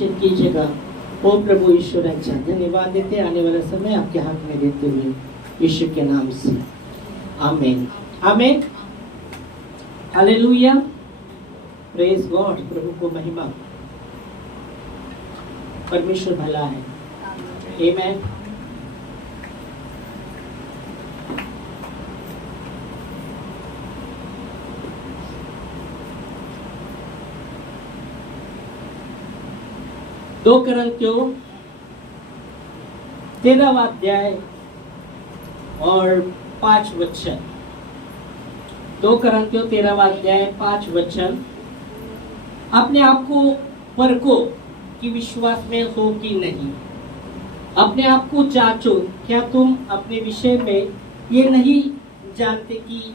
कीजिएगा। ओ प्रभु ईश्वर अच्छा धन्यवाद देते, आने वाला समय आपके हाथ में देते हुए यीशु के नाम से आमीन आमीन हालेलुया प्रेज गॉड। प्रभु को महिमा, परमेश्वर भला है। आमीन। दो करंथियों 13वां अध्याय और 5 वचन। 2 करंथियों 13वां अध्याय 5 वचन। अपने आप को परखो कि विश्वास में हो कि नहीं। अपने आप को जांचो, क्या तुम अपने विषय में ये नहीं जानते कि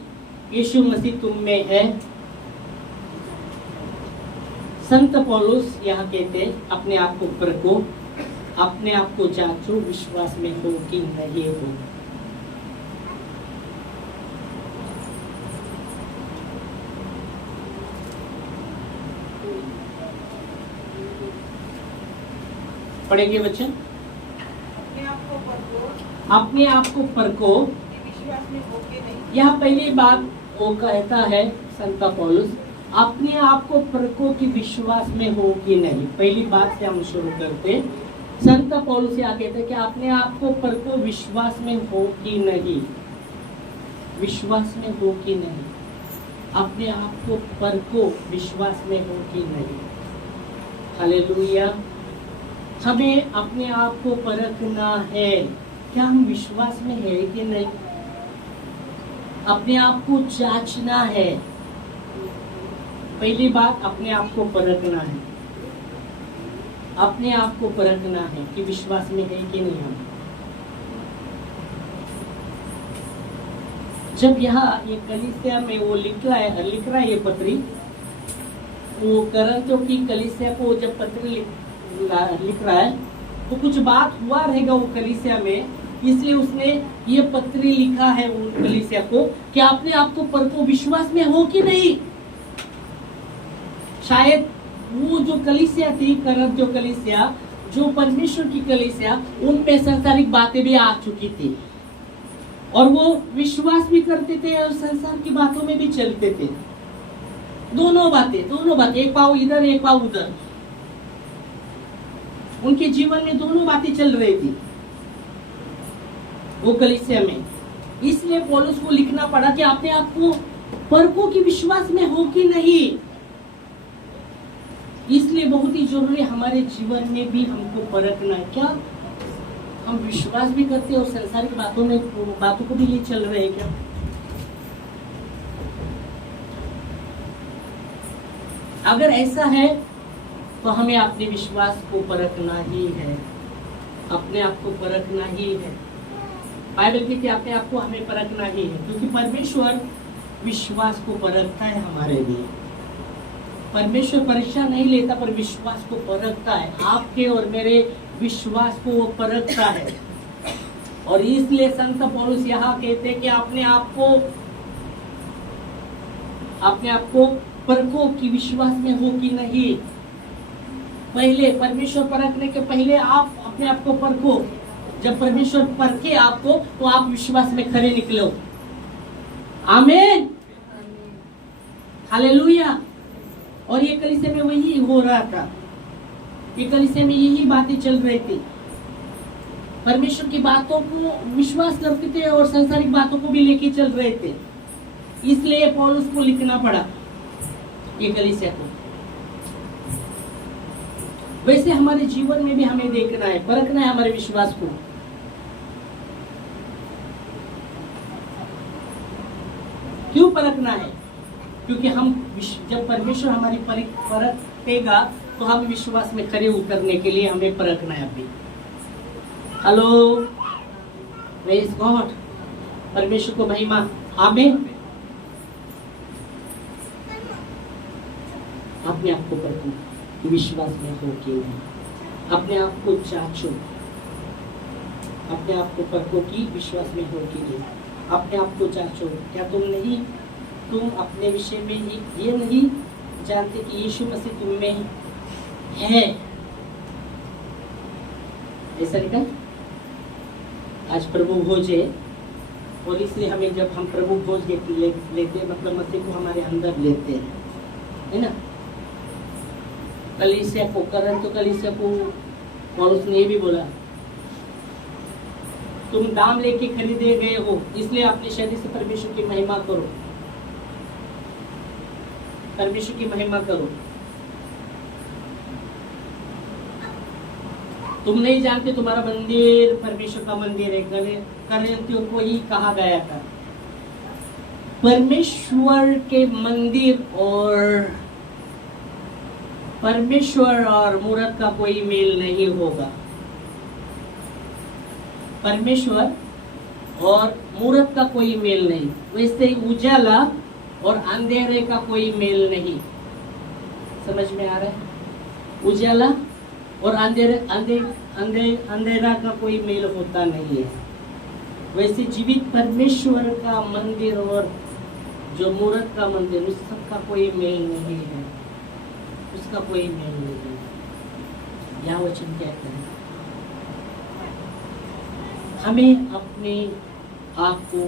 यीशु मसीह तुम में है। संत पौलुस यहाँ कहते हैं अपने आप को परखो, अपने आप को जांचो, विश्वास में हो कि नहीं हो। पढ़ेंगे वचन। अपने आप को परखो विश्वास में हो कि नहीं। यह पहली बात वो कहता है संत पौलुस, अपने आप को परखो कि विश्वास में हो कि नहीं। पहली बात से हम शुरू करते। संत पौलुस यहाँ कहते हैं कि अपने आप को परखो, विश्वास में हो कि नहीं। विश्वास में हो कि नहीं। अपने आप को परखो, विश्वास में हो कि नहीं। हालेलुया। हमें अपने आप को परखना है, क्या हम विश्वास में है कि नहीं। अपने आप को जांचना है। पहली बात अपने आप को परखना है। अपने आप को परखना है कि विश्वास में है कि नहीं हम। जब यहाँ ये कलीसिया में वो लिख रहा है ये पत्री, वो करंथियों की कलीसिया को जब पत्री लिख रहा है तो कुछ बात हुआ रहेगा वो कलीसिया में, इसलिए उसने ये पत्री लिखा है उन कलीसिया को कि अपने आप को परखो, विश्वास में हो कि नहीं। शायद वो जो कलीसिया थी, करंथियों कलीसिया, जो परमेश्वर की कलीसिया, उनपे सांसारिक बातें भी आ चुकी थी और वो विश्वास भी करते थे और संसार की बातों में भी चलते थे। दोनों बातें, एक पाव इधर एक पाव उधर। उनके जीवन में दोनों बातें चल रही थी वो कलीसिया में। इसलिए पौलुस को लिखना पड़ा कि अपने आप को परखो कि विश्वास में हो कि नहीं। इसलिए बहुत ही जरूरी हमारे जीवन में भी हमको परखना। क्या हम विश्वास भी करते हैं और संसारिक बातों को भी ले चल रहे हैं क्या। अगर ऐसा है तो हमें अपने विश्वास को परखना ही है, अपने आप को परखना ही है। बाइबल कहती है अपने आप को हमें परखना ही है, क्योंकि परमेश्वर विश्वास को परखता है हमारे लिए। परमेश्वर परीक्षा नहीं लेता पर विश्वास को परखता है। आपके और मेरे विश्वास को वो परखता है। और इसलिए संत पौलुस यहाँ कहते हैं कि अपने आप को परखो कि विश्वास में हो कि नहीं। पहले परमेश्वर परखने के पहले आप अपने आप को परखो। जब परमेश्वर परखे आपको तो आप विश्वास में खरे निकलो। आमीन हालेलुया। और ये कलीसिया में वही हो रहा था, ये कलीसिया में यही बातें चल रही थी। परमेश्वर की बातों को विश्वास करते थे और सांसारिक बातों को भी लेके चल रहे थे। इसलिए पौलुस को लिखना पड़ा ये कलीसिया को। वैसे हमारे जीवन में भी हमें देखना है, परखना है हमारे विश्वास को। क्यों परखना है? क्योंकि हम जब परमेश्वर हमारी परखेगा तो हम विश्वास में खरे उतरने के लिए हमें परखना है अभी। हेलो प्रेज गॉड, परमेश्वर को महिमा। आमीन। अपने आप को परखो कि विश्वास में हो कि नहीं। अपने आप को जांचो, अपने आप को परखो कि विश्वास में हो कि नहीं। अपने आप को जांचो, क्या तुम अपने विषय में ये नहीं जानते कि यीशु मसीह तुम में है। ऐसा लिखा है। आज प्रभु भोज है और इसलिए हमें जब हम प्रभु भोज लेते हैं मतलब मसीह को हमारे अंदर लेते हैं, है ना। कलीसिया को करंट, तो कलीसिया को पौलुस ने ये भी बोला, तुम दाम लेके खरीदे गए हो, इसलिए अपने शरीर से परमेश्वर की महिमा करो, परमेश्वर की महिमा करो। तुम नहीं जानते तुम्हारा मंदिर परमेश्वर का मंदिर है। करंथियों को ही कहा गया था परमेश्वर के मंदिर, और परमेश्वर और मूरत का कोई मेल नहीं होगा। परमेश्वर और मूरत का कोई मेल नहीं, वैसे ही उजाला और अंधेरे का कोई मेल नहीं। समझ में आ रहा है? उजाला और अंधेरा का कोई मेल होता नहीं है। वैसे जीवित परमेश्वर का मंदिर और जो मूरत का मंदिर, उस सबका कोई मेल नहीं है, उसका कोई मेल नहीं है। यह वचन कहते हैं हमें अपने आप को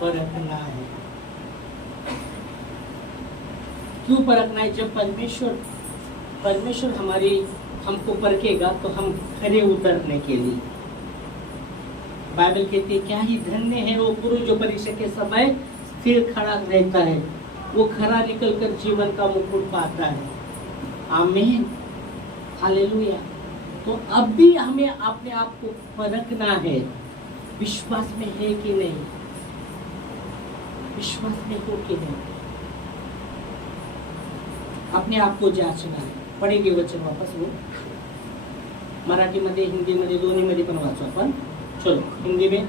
परखना है। क्यों परखना है? जब परमेश्वर हमको परखेगा तो हम खरे उतरने के लिए। बाइबल कहती है क्या ही धन्य है वो पुरुष जो परीक्षा के समय स्थिर खड़ा रहता है, वो खरा निकलकर जीवन का मुकुट पाता है। आमीन, हालेलुया। तो अब भी हमें अपने आप को परखना है, विश्वास में है कि नहीं, विश्वास में हो कि नहीं, अपने आप को जांचना है। पढेंगे वचन वापस वो मराठीमध्ये हिंदीमध्ये दोन्हीमध्ये पण वाचू आपण। चलो हिंदी में।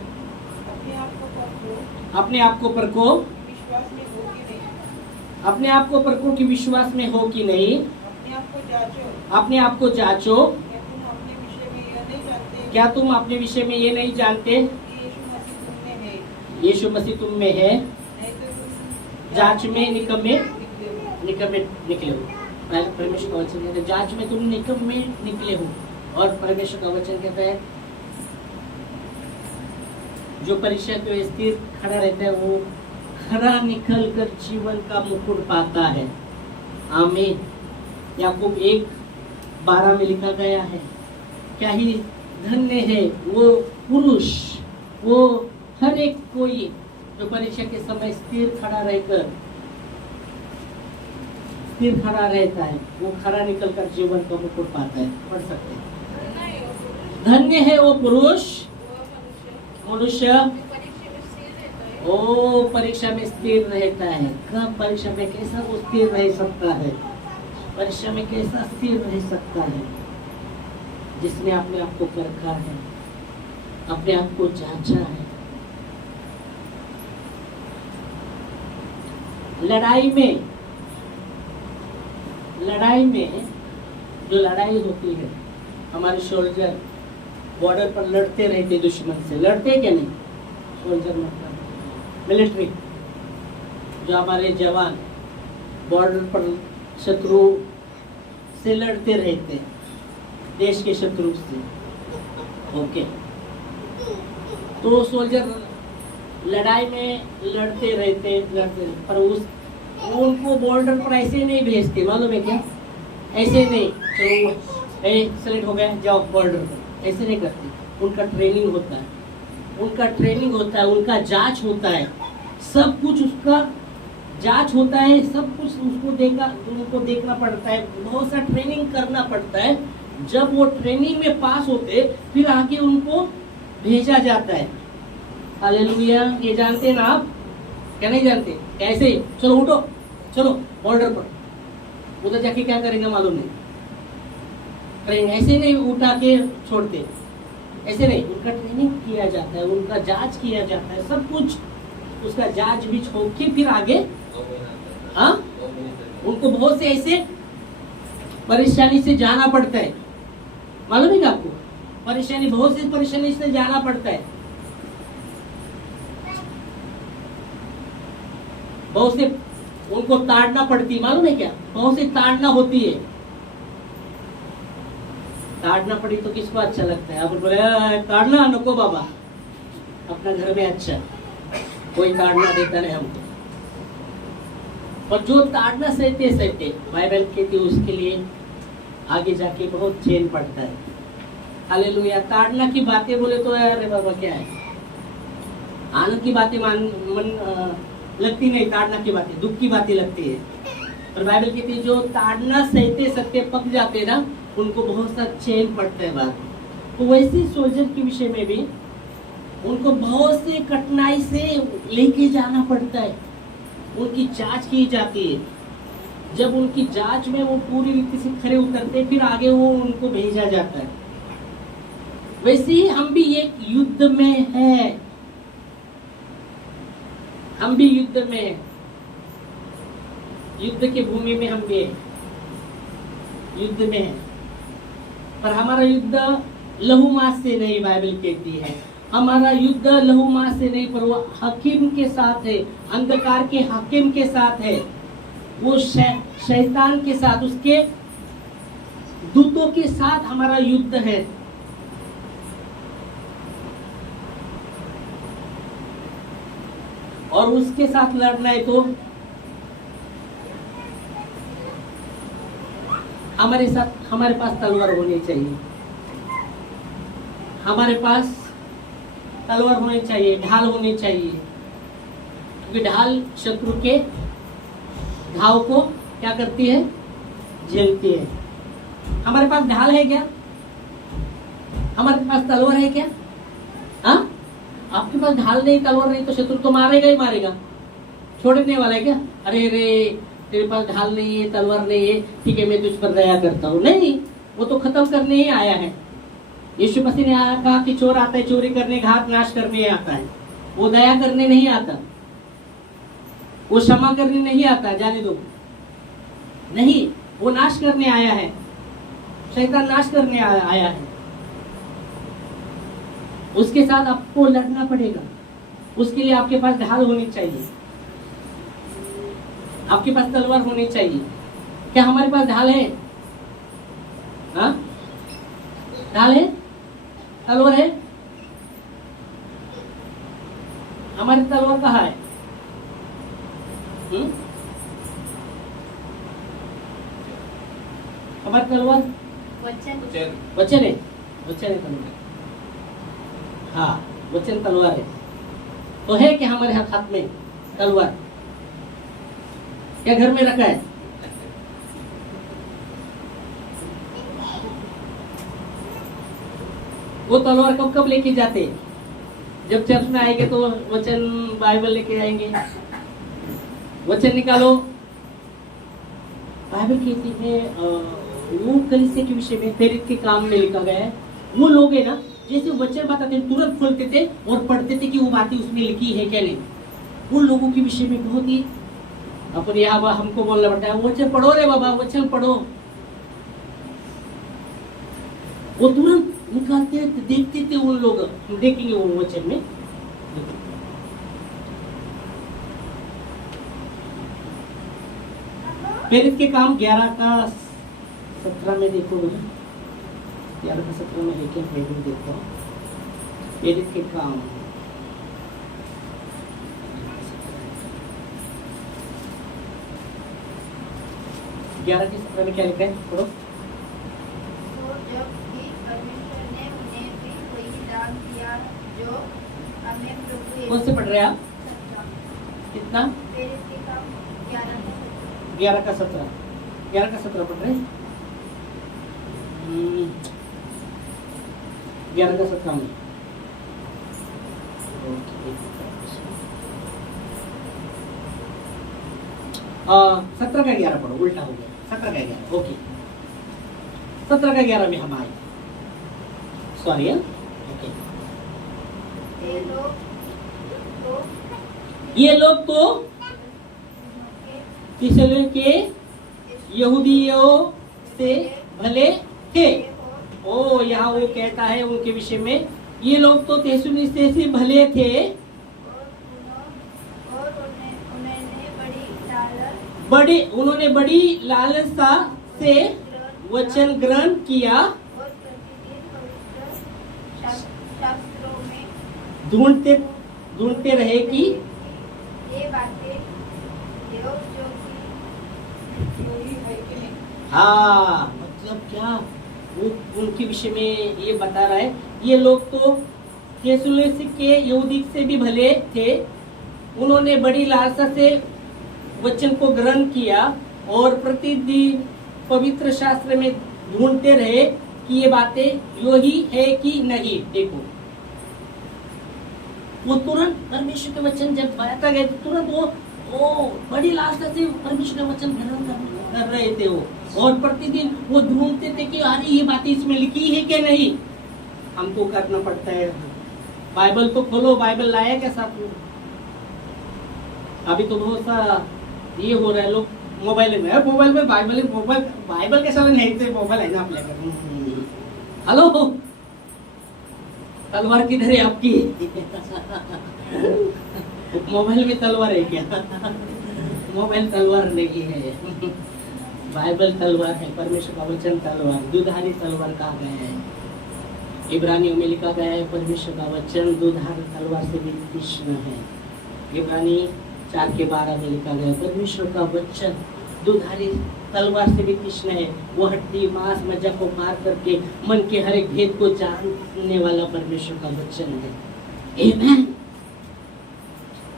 अपने आप को परखो, अपने आप को परखो, विश्वास में हो कि नहीं। अपने आप को परखो कि विश्वास में हो कि नहीं। अपने आप को जांचो, अपने आप को जांचो। क्या तुम अपने विषय में यह नहीं जानते क्या तुम अपने विषय में ये नहीं जानते कि यीशु मसीह तुम में है, यीशु मसीह तुम में है, नहीं तो तुम जांच में निकम्मे निकले हो। निकले हो। परमेश्वर का वचन कहता है जांच में तुम निकम्मे निकले हो। और परमेश्वर का वचन कहता है जो परीक्षा के स्थिर खड़ा रहता है वो खरा निकल कर जीवन का मुकुट पाता है। आमीन। याकूब 1:12 में लिखा गया है क्या ही धन्य है वो पुरुष, वो हर एक कोई जो परीक्षा के समय स्थिर खड़ा रहता है, वो खरा निकल कर जीवन का मुकुट पाता है। पढ़ सकते हैं। धन्य है वो पुरुष, मनुष्य ओ परीक्षा में स्थिर रहता है। कब परीक्षा में कैसा वो स्थिर रह सकता है? परीक्षा में कैसा स्थिर रह सकता है? जिसने अपने आप को परखा है, अपने आप को जांचा है। लड़ाई में जो लड़ाई होती है, हमारे सोल्जर बॉर्डर पर लड़ते रहते दुश्मन से। लड़ते क्या नहीं? सोल्जर मतलब मिलिट्री, जो हमारे जवान बॉर्डर पर शत्रु से लड़ते रहते हैं, देश के शत्रु से। ओके, तो सोल्जर लड़ाई में लड़ते रहते पर उनको बॉर्डर पर ऐसे नहीं भेजते, मालूम है क्या? ऐसे नहीं तो सेलेक्ट हो गया जाओ बॉर्डर पर, ऐसे नहीं करते। उनका ट्रेनिंग होता है, उनका जांच होता है, सब कुछ उसका जांच होता है, सब कुछ उनको देखना पड़ता है, बहुत सा ट्रेनिंग करना पड़ता है। जब वो ट्रेनिंग में पास होते फिर आगे उनको भेजा जाता है। हालेलुया। ये जानते हैं ना आप? क्या नहीं जानते? कैसे? चलो उठो, चलो बॉर्डर पर। उधर जाके क्या करेंगे मालूम नहीं। ट्रेनिंग ऐसे नहीं उठा के छोड़ते, ऐसे नहीं, उनका ट्रेनिंग किया जाता है, उनका जांच किया जाता है, सब कुछ उसका जांच भी हो के फिर आगे। हाँ, उनको बहुत से ऐसे परेशानी से जाना पड़ता है, मालूम है क्या आपको? बहुत सी परेशानी से जाना पड़ता है। बहुत से उनको ताड़ना पड़ती, मालूम है क्या? बहुत सी ताड़ना होती है। ताड़ना पड़ी तो किसको अच्छा लगता है? आप बोले ताड़ना नको बाबा, अपना घर में अच्छा, कोई ताड़ना देता नहीं हमको। और जो ताड़ना सहते सहते बाइबल कहती है उसके लिए आगे जाके बहुत चैन पड़ता है। हालेलुया। ताड़ना की बातें बोले तो अरे बाबा क्या है, आनंद की बातें लगती नहीं, ताड़ना की बातें दुख की बातें लगती है। और बाइबल कहती है जो ताड़ना सहते सहते पक जाते हैं ना, उनको बहुत सा चैन पड़ता है बात। तो वैसे सोल्जर के विषय में भी उनको बहुत से कठिनाई से लेके जाना पड़ता है, उनकी जांच की जाती है। जब उनकी जांच में वो पूरी रीति से खरे उतरते फिर आगे वो उनको भेजा जाता है। वैसे ही हम भी एक युद्ध में है, हम भी युद्ध में है, युद्ध की भूमि में हम भी युद्ध में है। पर हमारा युद्ध लहू मांस से नहीं, बाइबल कहती है हमारा युद्ध लहू मांस से नहीं, पर वो हकीम के साथ है, अंधकार के हकीम के साथ है, वो शैतान के साथ, उसके दूतों के साथ हमारा युद्ध है। और उसके साथ लड़ना है तो हमारे पास तलवार होनी चाहिए, हमारे पास तलवार होनी चाहिए, ढाल होनी चाहिए, क्योंकि ढाल शत्रु के घाव को क्या करती है, झेलती है। हमारे पास ढाल है क्या? हमारे पास तलवार है क्या? हाँ, आपके पास ढाल नहीं तलवार नहीं तो शत्रु तो मारेगा ही मारेगा, छोड़ने वाला है क्या? अरे रे तेरे पास ढाल नहीं है, तलवार नहीं है, ठीक है मैं तुझ पर दया करता हूँ। नहीं, वो तो खत्म करने ही आया है। यीशु मसीह ने कहा कि चोर आता है चोरी करने, घात नाश करने आता है, वो दया करने नहीं आता, वो क्षमा करने नहीं आता, जाने दो नहीं, वो नाश करने आया है, शैतान नाश करने आया है। उसके साथ आपको लड़ना पड़ेगा, उसके लिए आपके पास ढाल होनी चाहिए, आपके पास तलवार होनी चाहिए। क्या हमारे पास ढाल है? हाँ, ढाल है, तलवार है? हमारी तलवार कहाँ है? हमारी तलवार वचन है, वचन है तलवार। हाँ, वचन तलवार है। तो है क्या हमारे हाथ में तलवार? क्या घर में रखा है? वो तलवार कब कब लेके जाते? जब चर्च में आएंगे तो वचन बाइबल लेके आएंगे, वचन निकालो। बाइबल कहती है वो कलीसिया के विषय में प्रेरित के काम में लिखा गया है, वो लोग है ना जैसे वचन बताते तुरंत खोलते थे और पढ़ते थे कि वो बातें उसमें लिखी है क्या नहीं। उन लोगों के विषय में बहुत ही अपन यहाँ हमको बोलना पड़ता है वचन पढ़ो रे बाबा, वचन पढ़ो। वो तुरंत निकालते देखते थे उन लोग, हम देखेंगे वो वचन में। प्रेरित के काम 11 का 17 में देखो, 11 का 17 में लेके प्रेरित देखो, प्रेरित के काम 11 के 17 में क्या लिखा है, पढ़ो। तो जब भी परमेश्वर ने उन्हें भी वही दान दिया जो हमें प्रभु कौन से पढ़ रहे हैं आप? कितना? प्रेरित के काम 11 का 17, 11 का 17 पढ़ रहे हैं। 11 का 17 में 17 का 11 पढ़ो, उल्टा हो गया, 17 का 11, ओके 17 का 11 में हम आए, सॉरी है, ओके। ये लोग तो तीसरे के यहूदियों से भले थे। ओ यहाँ वो कहता है उनके विषय में, ये लोग तो तेसुनिस्ते से भले थे और उन्होंने बड़ी लालसा से वचन ग्रहण किया शास्त्रों में ढूंढते रहे कि ये बातें जो योगी है कि नहीं? हाँ, मतलब क्या, वो उनके विषय में ये बता रहा है। ये लोग तो थेसलुनीक के यहूदी से भी भले थे, उन्होंने बड़ी लालसा से वचन को ग्रहण किया और प्रतिदिन पवित्र शास्त्र में ढूंढते रहे कि ये बातें यो ही है कि नहीं। देखो, वो तुरंत परमेश्वर के वचन जब बताया गया तो तुरंत वो बड़ी लालसा से परमेश्वर का वचन ग्रहण कर रहे थे वो, और प्रतिदिन वो ढूंढते थे कि अरे ये बातें इसमें लिखी है कि नहीं। हमको करना पड़ता है, बाइबल तो खोलो, बाइबल लाया क्या साथ में। अभी तो बहुत सा ये हो रहा है, लोग मोबाइल में बाइबल कैसा नहीं थे, मोबाइल है ना आपल्याकडे। हेलो, तलवार किधर है आपकी? मोबाइल में तलवार है क्या? मोबाइल तलवार नहीं है, बाइबल तलवार है, परमेश्वर का वचन तलवार, दुधारी तलवार कहा गया है। इब्रानियों में लिखा गया है परमेश्वर का वचन दुधारी तलवार से भी तीक्ष्ण है। इब्रानी 4:12 में लिखा गया है परमेश्वर का वचन दुधारी तलवार से भी तीक्ष्ण है, वो हड्डी मांस मज्जा को पार करके मन के हर एक भेद को जानने वाला परमेश्वर का वचन है। आमेन।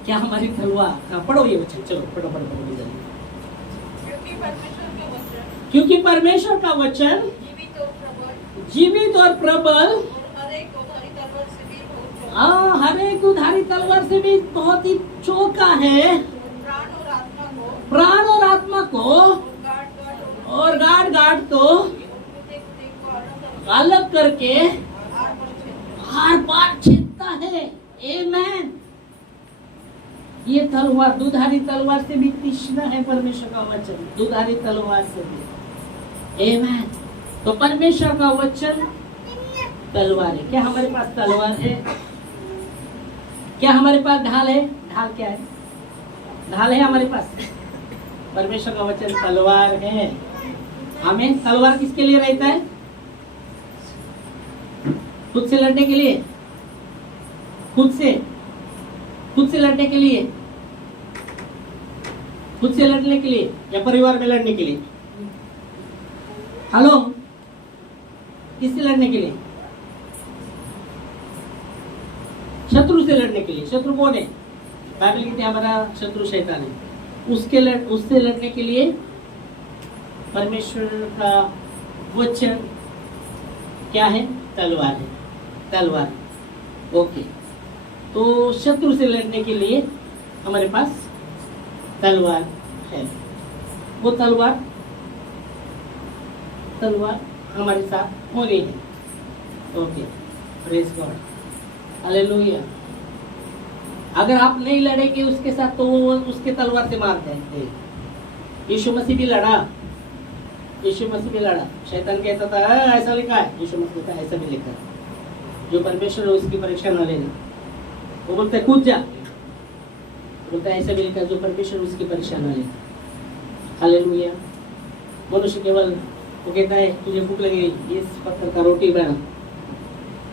क्या हमारी तलवार? हाँ, पढ़ो ये वचन, चलो पढ़ो। क्योंकि परमेश्वर का वचन जीवित और प्रबल, हर एक उधारी तलवार से भी बहुत ही चौका है, प्राण और आत्मा को और गाड़ को अलग करके आर पार छेदता है। आमेन। ये तलवार दुधारी तलवार से भी तीक्ष्ण है परमेश्वर का वचन, दुधारी तलवार से भी। आमेन। तो परमेश्वर का वचन तलवार है। क्या हमारे पास तलवार है? क्या हमारे पास ढाल है? ढाल क्या है? ढाल है हमारे पास। परमेश्वर का वचन तलवार है। हमें तलवार किसके लिए रहता है? खुद से लड़ने के लिए, खुद से लड़ने के लिए, खुद से लड़ने के लिए या परिवार में लड़ने के लिए? हेलो, किससे लड़ने के लिए? शत्रु से लड़ने के लिए। शत्रु कौन है? बाइबल कहती है हमारा शत्रु शैतान है। उससे लड़ने के लिए परमेश्वर का वचन क्या है? तलवार है। तलवार, ओके। तो शत्रु से लड़ने के लिए हमारे पास तलवार है। वो तलवार हमारे साथ हो रही है। Okay, praise God, hallelujah. अगर आप नहीं लड़ेंगे उसके साथ तो वो उसके तलवार से मार देंगे। यीशु मसीह भी लड़ा, शैतान कहता था ऐसा लिखा है, यीशु मसीह कहता ऐसा भी लिखा है। जो परमेश्वर है उसकी परीक्षा न लेना। वो बोलता है कूद जा, बोलता है ऐसा भी लिखा है जो परमेश्वर उसकी परीक्षा न लेना। हालेलुया। मनुष्य केवल वो कहता है तुझे भूख लगेगी, इस पत्थर का रोटी बना।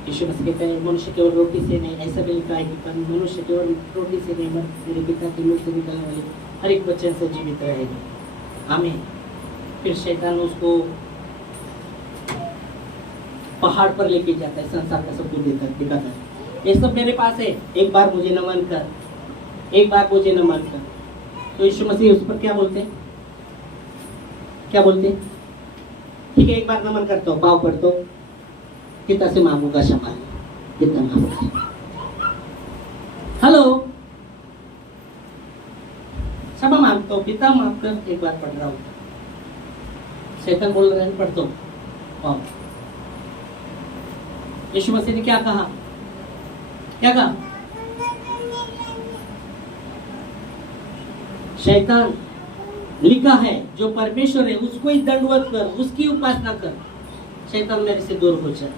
यीशु मसीह कहता है मनुष्य केवल रोटी से नहीं, ऐसा भी लिखा है कि मनुष्य केवल रोटी से नहीं मेरे पिता के मुंह से निकलने वाले हर एक वचन से जीवित रहेगा। आमीन। फिर शैतान उसको पहाड़ पर लेके जाता है, संसार का सब कुछ दिखाता है, ये सब मेरे पास है, एक बार मुझे नमन कर। तो यीशु मसीह उस पर क्या बोलते? ठीक है, एक बार नमन करता हूँ, पाँव पड़ता हूँ, कितना से मांगूंगा क्षमा, कितना मांगूंगा। हेलो, क्षमा मांगता हूँ, पिता माफ कर, एक बार पढ़ रहा हूँ। शैतान बोल रहा है पढ़ता हूँ। यीशु मसीह ने क्या कहा? शैतान लिखा है जो परमेश्वर है उसको ही दंडवत कर, उसकी उपासना कर, शैतान मेरे से दूर हो जाए।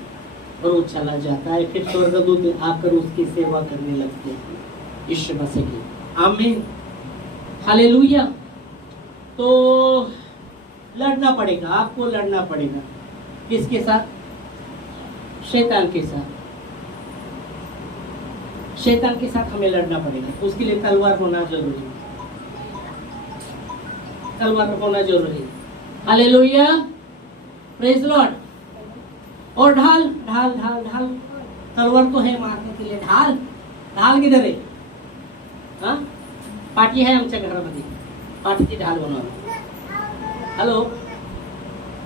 और वो चला जाता है। फिर स्वर्गदूत आकर उसकी सेवा करने लगते हैं यीशु मसीह की। आमीन, हालेलुया। तो लड़ना पड़ेगा, आपको लड़ना पड़ेगा। किसके साथ? शैतान के साथ। शैतान के साथ हमें लड़ना पड़ेगा, उसके लिए तलवार होना जरूरी है, तलवार होना जरूरी है। Hallelujah, praise Lord. और ढाल ढाल ढाल ढाल, तलवार तो है मारने के लिए, ढाल ढाल किधर आहे? हाँ, पाठी आहे आमच्या घरामध्ये, पाठीची ढाल बनवा। हेलो,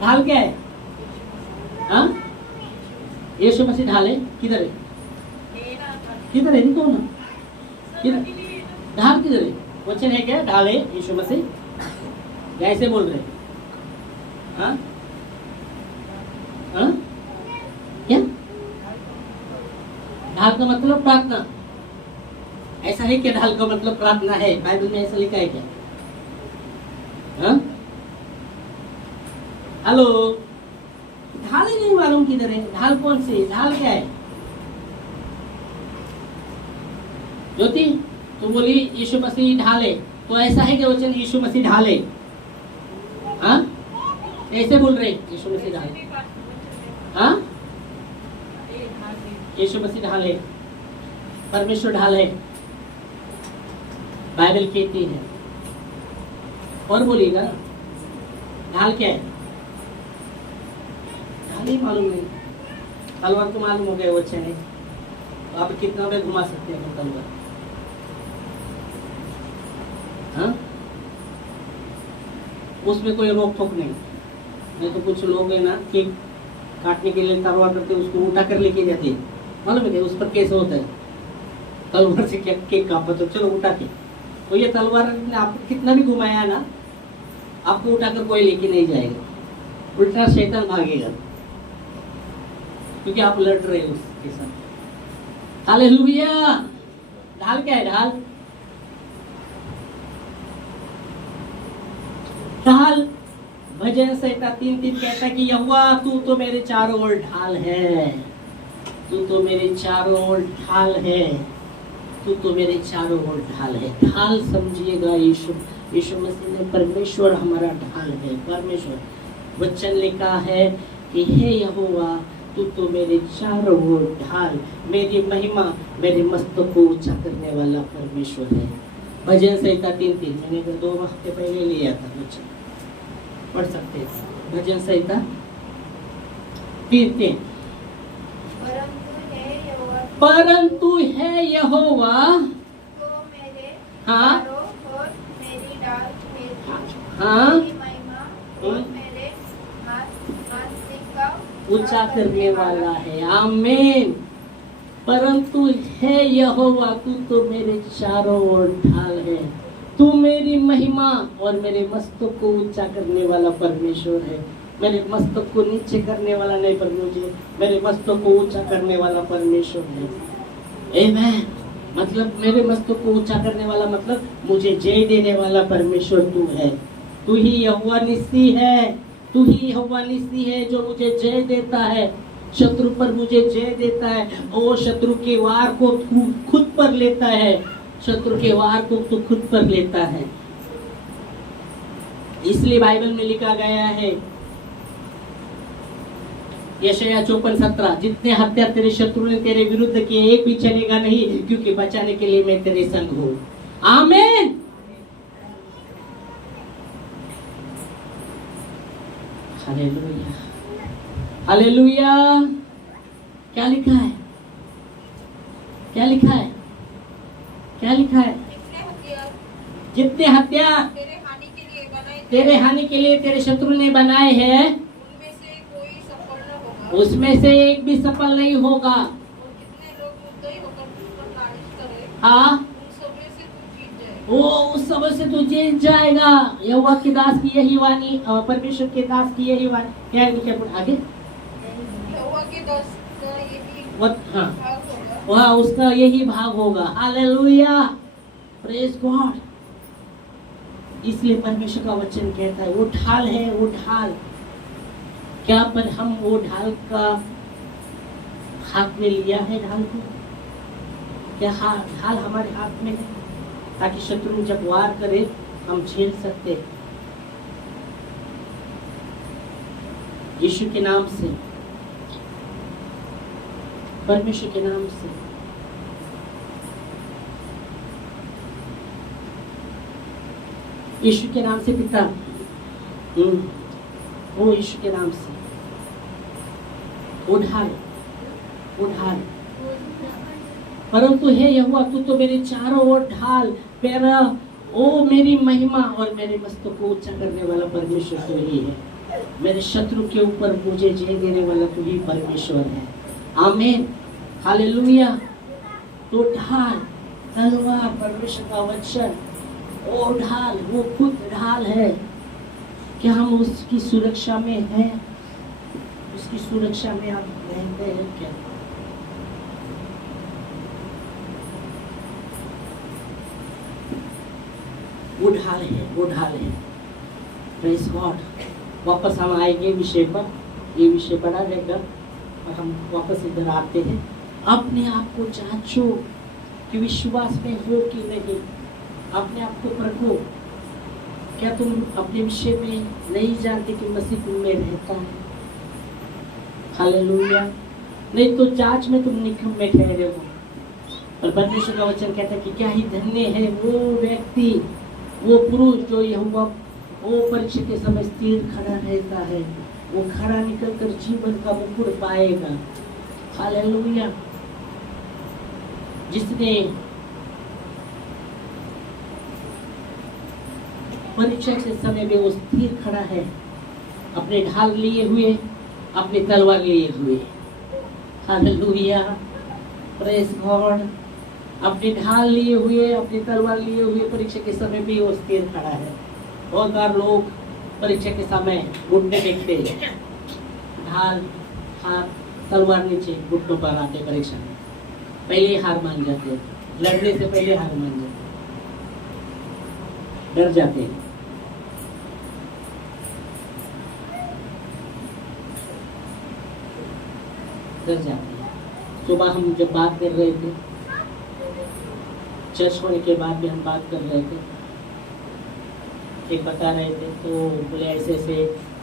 ढाल क्या है? हाँ, यीशु मसीह ढाल है, किधर है? किधर है? निको ना, किधर? ढाल किधर है? वचन है क्या? ढाल है यीशु मसीह, या ऐसे बोल रहे? हाँ हाँ, क्या ढाल का मतलब? प्रार्थना। ऐसा है क्या ढाल का मतलब प्रार्थना है? बाइबल में ऐसा लिखा है क्या? हाँ? हेलो, ढाल ही नहीं मालूम किधर है? ढाल कौन सी? ढाल क्या है? ज्योति, तू बोली यीशु मसीह ढाल है, तो ऐसा है कि वचन यीशु मसीह ढाल है? हाँ, ऐसे बोल रहे यीशु मसीह ढाल? हाँ, यीशु मसीह ढाल है, परमेश्वर ढाल है, बाइबल कहती है। और बोलिएगा, ढाल क्या है? ढाल ही मालूम नहीं, तलवार तो मालूम हो गया वचन है, तो आप कितना भी घुमा सकते हैं तलवार। हाँ, उसमें कोई रोक टोक नहीं तो कुछ लोग है ना केक काटने के लिए तलवार करते, उसको उठा कर लेके जाते हैं, मालूम है क्या उस पर कैसे होता है? तलवार से क्या केक कापा, तो चलो उठा के, तो ये तलवार ने आपको कितना भी घुमाया ना, आपको उठाकर कोई लेके नहीं जाएगा, उल्टा शैतान भागेगा, क्योंकि आप लड़ रहे हो उसके साथ। हालेलुया। ढाल क्या है? ढाल, ढाल भजन संहिता 3:3 कहता है कि यहोवा तू तो मेरे चारों ओर ढाल है, तू तो मेरे चारों ओर ढाल है, तू तो मेरे चारों ओर ढाल है। ढाल समझिएगा, यीशु मसीह ने परमेश्वर हमारा ढाल है। परमेश्वर वचन लिखा है कि हे यहोवा तू तो मेरे चारों ओर ढाल, मेरी महिमा, मेरे मस्तक को ऊंचा करने वाला परमेश्वर है। भजन संहिता 3:3 मैंने 2 हफ्ते पहले लिया था, वचन पढ़ सकते हैं। भजन संहिता 3:3, परंतु है यहोवा तो मेरे हाँ चारों ओर मेरी ढाल है, हाँ मेरी महिमा और मेरे मानसिक का ऊंचा करने वाला है। आमीन। परंतु है यहोवा तू तो मेरे चारों ओर ढाल है, तू मेरी महिमा और मेरे मस्तक को ऊंचा करने वाला परमेश्वर है। मेरे मस्तक को नीचे करने वाला नहीं, पर मुझे मेरे मस्तक को ऊंचा करने वाला परमेश्वर है। आमीन। मतलब मेरे मस्तक को ऊंचा करने वाला मतलब मुझे जय देने वाला परमेश्वर तू है। तू ही यहोवा निस्सी है, तू ही यहोवा निस्सी है जो मुझे जय देता है, शत्रु पर मुझे जय देता है। वो शत्रु के वार को खुद पर लेता है, शत्रु के वार को तो खुद पर लेता है। इसलिए बाइबल में लिखा गया है यशायाह 54:17, जितने हत्या तेरे शत्रु ने तेरे विरुद्ध किए एक भी चलेगा नहीं, क्योंकि बचाने के लिए मैं तेरे संग हूँ। आमीन। Hallelujah, hallelujah. क्या लिखा है? क्या लिखा है? क्या लिखा है? जितने हथियार तेरे हानि के लिए तेरे शत्रु ने बनाए हैं, उसमें से एक भी सफल नहीं होगा। हाँ, वो उस समय से तू जीत जाएगा। यहोवा की दास की यही वाणी, परमेश्वर के दास की यही वाणी। क्या है क्या आगे? यहोवा के दास का यही हाँ, भाग होगा। वह उसका यही भाग होगा। Hallelujah, praise God. इसलिए परमेश्वर का वचन कहता है वो ढाल है, वो ढाल। क्या पर हम वो ढाल का हाथ में लिया है? ढाल को क्या ढाल हमारे हाथ में है, ताकि शत्रु जब वार करे हम झेल सकते। यीशु के नाम से, परमेश्वर के नाम से यीशु के नाम से पिता, वो यीशु के नाम से उठाए उठाए। परंतु हे यहोवा, तू तो मेरे चारों ओर ढाल, मेरा ओ मेरी महिमा और मेरे मस्तक को ऊंचा करने वाला परमेश्वर तू ही है। मेरे शत्रु के ऊपर मुझे जय देने वाला तू ही परमेश्वर है। आमीन, हालेलुया। तो ढाल, तलवार, परमेश्वर का वचन, ओ ढाल, वो खुद ढाल है। क्या हम उसकी सुरक्षा में हैं? उसकी सुरक्षा में आप रहते हैं क्या? वो ढाल है, वो ढाल है। Praise God. वापस हम आएंगे विषय पर, ये विषय बड़ा रहेगा और हम वापस इधर आते हैं। अपने आप को जांचो कि विश्वास में हो कि नहीं। अपने आप को परखो। क्या तुम अपने विषय में नहीं जानते कि मसीह तुम में रहता है? हालेलुया। नहीं तो जांच में तुम निकम में ठहरे हो। और परमेश्वर का वचन कहता है कि क्या ही धन्य है वो व्यक्ति, वो पुरुष जो यहोवा वो परीक्षा के समय स्थिर खड़ा रहता है। वो खड़ा निकलकर जीवन का मुकुट पाएगा। हालेलुया। जिसने परीक्षा के समय में वो स्थिर खड़ा है, अपने ढाल लिए हुए, अपनी तलवार लिए हुए। Hallelujah, praise God. अपने ढाल लिए हुए, अपनी तलवार लिए हुए परीक्षा के समय भी वो स्थिर खड़ा है। बहुत बार लोग परीक्षा के समय घुटने देखते हैं, ढाल हाथ तलवार नीचे घुटनों पर आते परीक्षा में, पहले हार मान जाते हैं। लड़ने से पहले हार मान जाते हैं, डर जाते हैं। डर जाते हैं। सुबह हम जब बात कर रहे थे, चर्च होने के बाद भी हम बात कर रहे थे, एक बता रहे थे तो बोले ऐसे ऐसे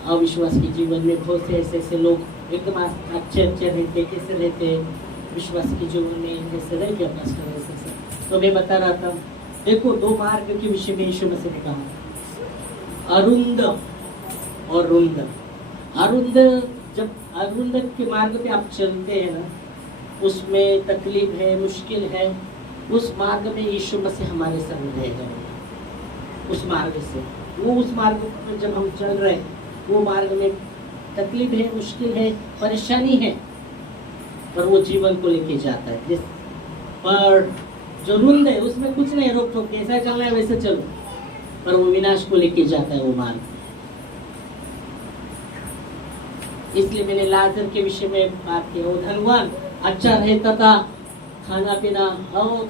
अविश्वास के जीवन में बहुत से ऐसे ऐसे लोग एकदम अच्छे रहते, कैसे रहते विश्वास के जीवन में ऐसे रह गया ऐसे। तो मैं बता रहा था, देखो दो मार्ग के विषय में यीशु मसीह ने कहा, अरुंद और रुंद। अरुंद, जब अरुंद के मार्ग पे आप चलते हैं ना, उसमें तकलीफ है, मुश्किल है, उस मार्ग में यीशु मसीह हमारे संग रहेगा। उस मार्ग से वो उस मार्ग पर जब हम चल रहे हैं, वो मार्ग में तकलीफ है, मुश्किल है, परेशानी है, पर वो जीवन को लेके जाता है। जिस पर जो रुंद है उसमें कुछ नहीं, रोक टोक, कैसा चलना है वैसे चलो, पर वो विनाश को लेके जाता है वो मार्ग। इसलिए मैंने लाजर के विषय में बात की। वो धनवान अच्छा रहता था, खाना पीना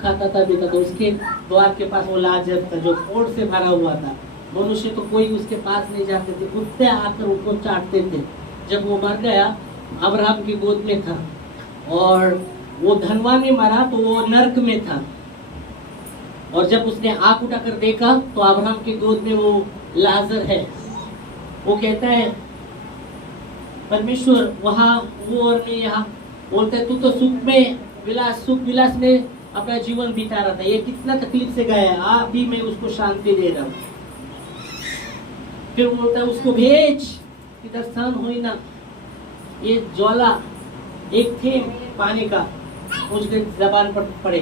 खाता था, पीता था। उसके द्वार के पास वो लाजर था जो कोढ़ से भरा हुआ था। मनुष्य तो कोई उसके पास नहीं जाते थे, कुत्ते आकर उसको चाटते थे। जब वो मर गया, अब्राहम की गोद में था, और वो धनवान में मरा तो वो नरक में था। और जब उसने आंख उठाकर देखा तो अब्राहम की गोद में वो लाजर है। वो कहता है परमेश्वर वहाँ वो और मैं यहाँ। बोलते तू तो सुख विलास में अपना जीवन बिता रहा था, ये कितना तकलीफ से गया है, आप भी मैं उसको शांति दे रहा हूँ। फिर बोलता है उसको भेज, इधर सहन हुई ना, ये ज्वाला एक थे पानी का उसके जबान पर पड़े।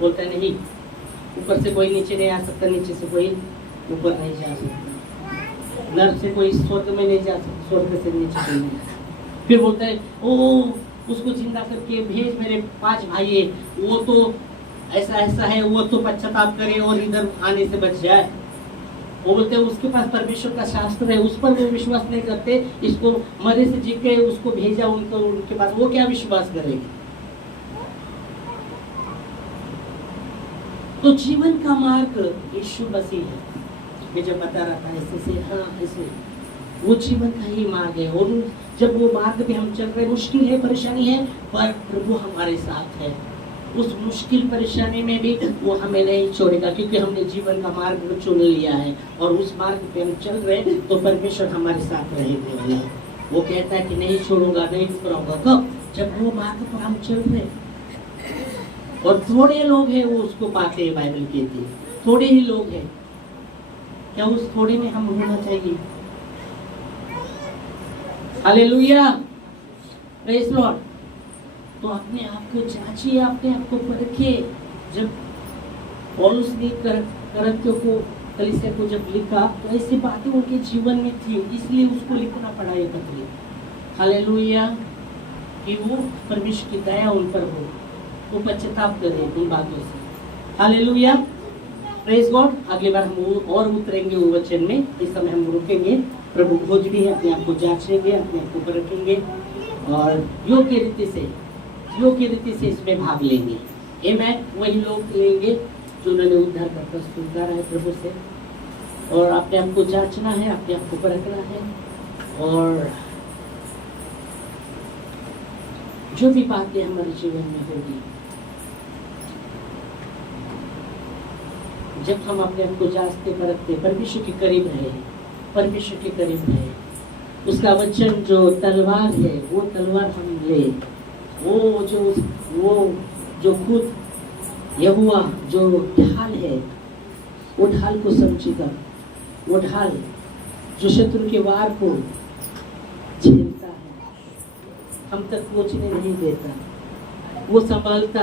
बोलता है नहीं, ऊपर से कोई नीचे नहीं आ सकता, नीचे से कोई ऊपर नहीं जा सकता, नर्क से कोई स्वर्ग में नहीं जा सकता, स्वर्ग से नीचे कोई नहीं। फिर बोलता है ओ उसको जिंदा करके भेज, मेरे 5 भाई है, वो तो ऐसा ऐसा है, वो तो पश्चाताप करे और इधर आने से बच जाए। वो बोलते हैं उसके पास परमेश्वर का शास्त्र है, उस पर वो विश्वास नहीं करते, इसको मरे से जी के उसको भेजा उनके पास, वो क्या विश्वास करेंगे। तो जीवन का मार्ग यीशु मसीह है। मैं जब बता रहा था ऐसे से, हाँ ऐसे वो जीवन का ही मार्ग है। और जब वो मार्ग पे हम चल रहे, मुश्किल है, परेशानी है, पर प्रभु हमारे साथ है। उस मुश्किल परेशानी में भी वो हमें नहीं छोड़ेगा, क्योंकि हमने जीवन का मार्ग चुन लिया है और उस मार्ग पे हम चल रहे हैं, तो परमेश्वर हमारे साथ रहने वाला है। वो कहता है कि नहीं छोड़ूंगा, नहीं ठुकराऊंगा। कब? जब वो मार्ग पर हम चल रहे हैं। और थोड़े लोग हैं वो उसको पाते हैं, बाइबल कहती है थोड़े ही लोग हैं क्या उस थोड़े में हम होना चाहिए? Hallelujah, praise Lord. तो अपने आप को जांचिए, अपने आप को परखिए। जब पौलुस ने करंथियों को, कलीसिया को जब लिखा, तो ऐसी बातें उनके जीवन में थी, इसलिए उसको लिखना पड़ा ये पत्री। हालेलुया, कि वो परमेश्वर की दया उन पर हो, वो पश्चाताप करे उन बातों से। Hallelujah, praise God. अगली बार हम और उतरेंगे वो वचन में, इस समय हम रुकेंगे। प्रभु खोज भी है, अपने आप को जांचेंगे, अपने आप को परखेंगे और योग्य रीति से इसमें भाग लेंगे। आमेन। वही लोग लेंगे जो उन्होंने उद्धार करता स्वीकारा है प्रभु से, और अपने आप को जांचना है, अपने आप को परखना है, और जो भी बातें हमारे जीवन में होगी, जब हम अपने आप को जांचते परखते, परमेश्वर के करीब रहे, परमेश्वर के करीब रहे, उसका वचन जो तलवार है, वो तलवार हम ले, वो जो खुद यहोवा जो ढाल है, वो ढाल को समझेगा, वो ढाल जो शत्रु के वार को झेलता है, हम तक पहुंचने नहीं देता, वो संभालता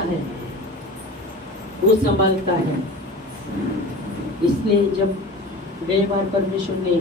है। इसलिए जब गए बार परमेश्वर ने